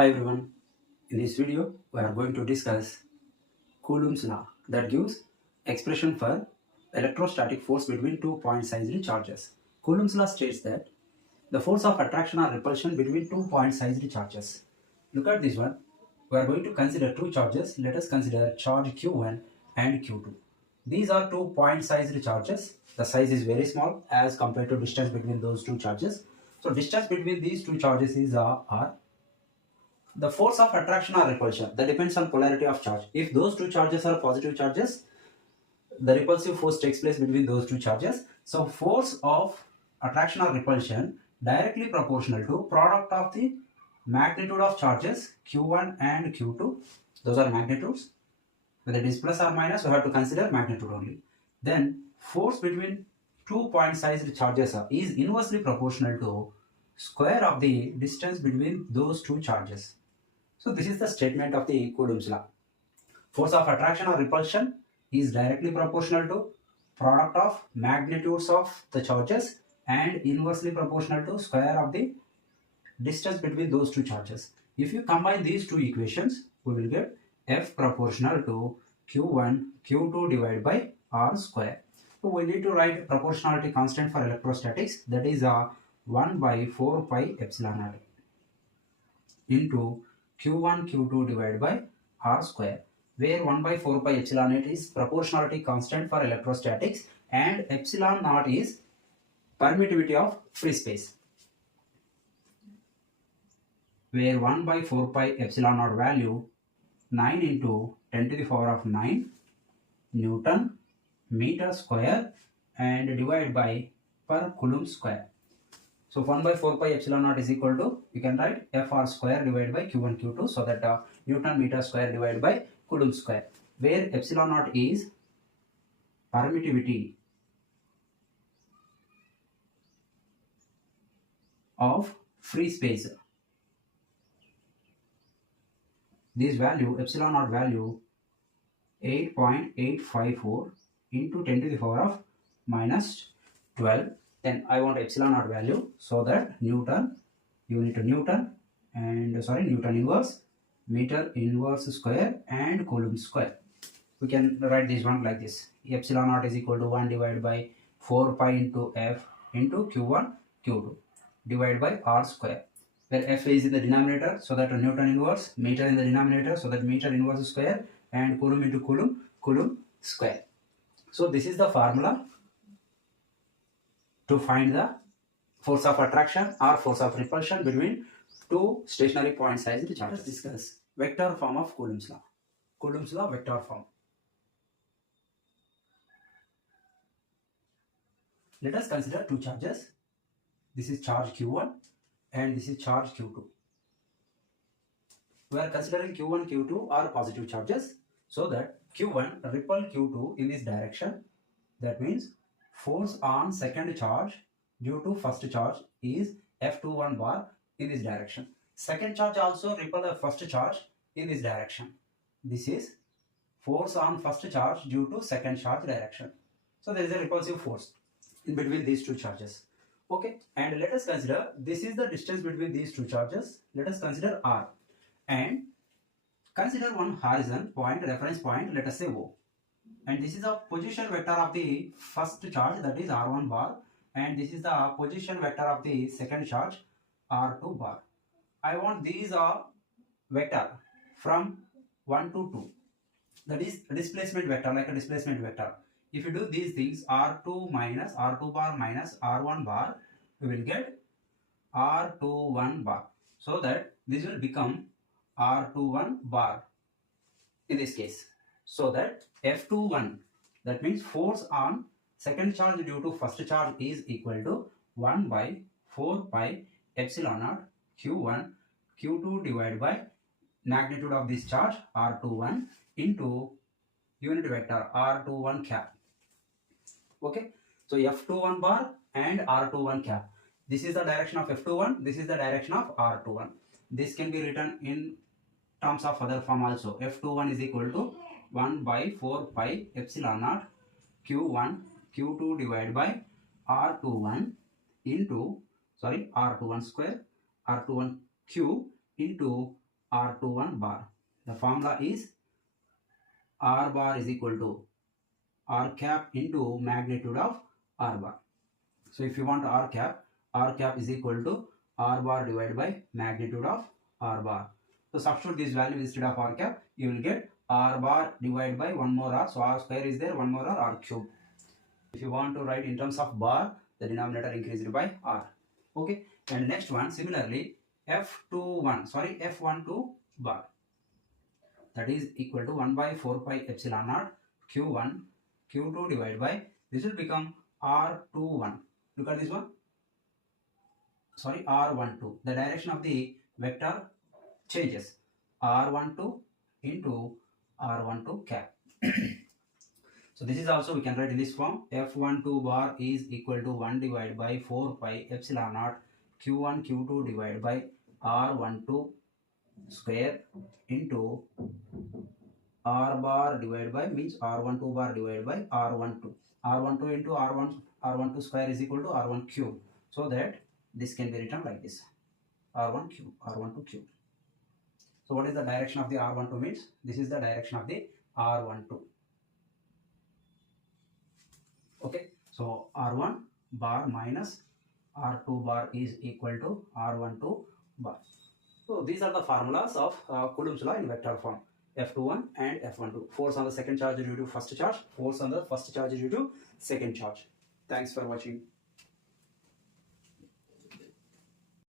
Hi everyone, in this video we are going to discuss Coulomb's law that gives expression for electrostatic force between two point-sized charges. Coulomb's law states that the force of attraction or repulsion between two point-sized charges. Look at this one. We are going to consider two charges. Let us consider charge Q1 and Q2. These are two point-sized charges. The size is very small as compared to distance between those two charges. So distance between these two charges is R. The force of attraction or repulsion that depends on polarity of charge. If those two charges are positive charges, the repulsive force takes place between those two charges. So force of attraction or repulsion directly proportional to product of the magnitude of charges Q1 and Q2. Those are magnitudes. Whether it is plus or minus, we have to consider magnitude only. Then force between two point-sized charges is inversely proportional to square of the distance between those two charges. So this is the statement of the Coulomb's law. Force of attraction or repulsion is directly proportional to product of magnitudes of the charges and inversely proportional to square of the distance between those two charges. If you combine these two equations, we will get F proportional to Q1, Q2 divided by R square. So we need to write proportionality constant for electrostatics, that is 1 by 4 pi epsilon naught into Q1 Q2 divided by R square, where 1 by 4 pi epsilon naught is proportionality constant for electrostatics and epsilon naught is permittivity of free space, where 1 by 4 pi epsilon naught value 9 into 10 to the power of 9 Newton meter square and divided by per Coulomb square. So 1 by 4 pi epsilon naught is equal to, you can write Fr square divided by Q1 Q2, so that Newton meter square divided by Coulomb square, where epsilon naught is permittivity of free space. This value, epsilon naught value 8.854 into 10 to the power of minus 12. Then I want epsilon naught value, so that Newton, unit Newton, and Newton inverse, meter inverse square and Coulomb square. We can write this one like this. Epsilon naught is equal to 1 divided by 4 pi into F into Q1 Q2 divided by R square, where F is in the denominator, so that Newton inverse, meter in the denominator, so that meter inverse square, and Coulomb into Coulomb, Coulomb square. So this is the formula to find the force of attraction or force of repulsion between two stationary point-sized charges. Let's discuss vector form of Coulomb's law. Coulomb's law vector form. Let us consider two charges. This is charge Q1 and this is charge Q2. We are considering Q1, Q2 are positive charges, so that Q1 repel Q2 in this direction. That means force on second charge due to first charge is F21 bar in this direction. Second charge also repel the first charge in this direction. This is force on first charge due to second charge direction. So there is a repulsive force in between these two charges. Okay, and let us consider, this is the distance between these two charges. Let us consider R and consider one horizon point, reference point, let us say O. And this is the position vector of the first charge, that is R1 bar, and this is the position vector of the second charge R2 bar. I want these vector from 1 to 2. That is displacement vector, like a displacement vector. If you do these things, R2 minus R2 bar minus R1 bar, we will get R21 bar. So that this will become R21 bar in this case. So that F21, that means force on second charge due to first charge is equal to 1 by 4 pi epsilon naught Q1 Q2 divided by magnitude of this charge R21 into unit vector R21 cap. Okay, so F21 bar and R21 cap. This is the direction of F21, this is the direction of R21. This can be written in terms of other form also. F21 is equal to 1 by 4 pi epsilon naught Q1 Q2 divided by R21 into R21 square R21 Q into R21 bar. The formula is R bar is equal to R cap into magnitude of R bar. So if you want R cap is equal to R bar divided by magnitude of R bar. So substitute this value instead of R cap, you will get R bar divided by one more R. So R square is there, one more R cube. If you want to write in terms of bar, the denominator increased by R. Okay. And next one, similarly, F12 bar. That is equal to 1 by 4 pi epsilon naught Q1 Q2 divided by, this will become R21. Look at this one. Sorry, R12. The direction of the vector changes. R12 into R12 cap. So this is also we can write in this form. F12 bar is equal to 1 divided by 4 pi epsilon naught Q1 Q2 divided by R12 square into R bar divided by means R12 bar divided by R12. R12 into R12 square is equal to R1 cube. So that this can be written like this. R1 cube, R12 cube. So what is the direction of the R12 means? This is the direction of the R12. Okay. So R1 bar minus R2 bar is equal to R12 bar. So these are the formulas of Coulomb's law in vector form. F21 and F12. Force on the second charge due to first charge. Force on the first charge due to second charge. Thanks for watching.